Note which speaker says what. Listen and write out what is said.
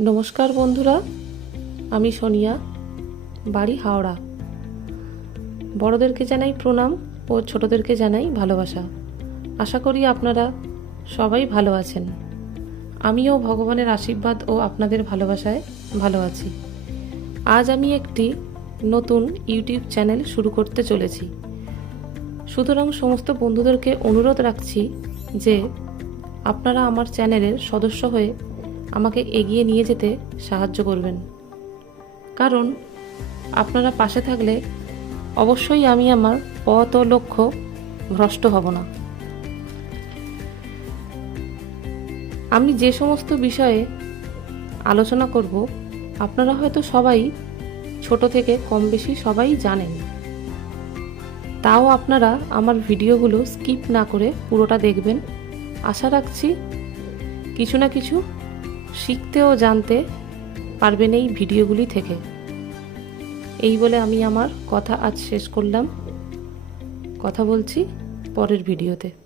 Speaker 1: নমস্কার বন্ধুরা, আমি সোনিয়া, বাড়ি হাওড়া। বড়দেরকে জানাই প্রণাম ও ছোটদেরকে জানাই ভালোবাসা। আশা করি আপনারা সবাই ভালো আছেন। আমিও ভগবানের আশীর্বাদ ও আপনাদের ভালোবাসায় ভালো আছি। আজ আমি একটি নতুন ইউটিউব চ্যানেল শুরু করতে চলেছি। সুতরাং সমস্ত বন্ধুদেরকে অনুরোধ রাখছি যে আপনারা আমার চ্যানেলের সদস্য হয়ে আমাকে এগিয়ে নিয়ে যেতে সাহায্য করবেন। কারণ আপনারা পাশে থাকলে অবশ্যই আমি আমার পথ ও লক্ষ্য ভ্রষ্ট হব না। আমি যে সমস্ত বিষয়ে আলোচনা করব, আপনারা হয়তো সবাই ছোট থেকে কম বেশি সবাই জানেন। তাও আপনারা আমার ভিডিওগুলো স্কিপ না করে পুরোটা দেখবেন। আশা রাখছি কিছু না কিছু শিখতে ও জানতে পারবেন এই ভিডিওগুলি থেকে। এই বলে আমি আমার কথা আজ শেষ করলাম। কথা বলছি পরের
Speaker 2: ভিডিওতে।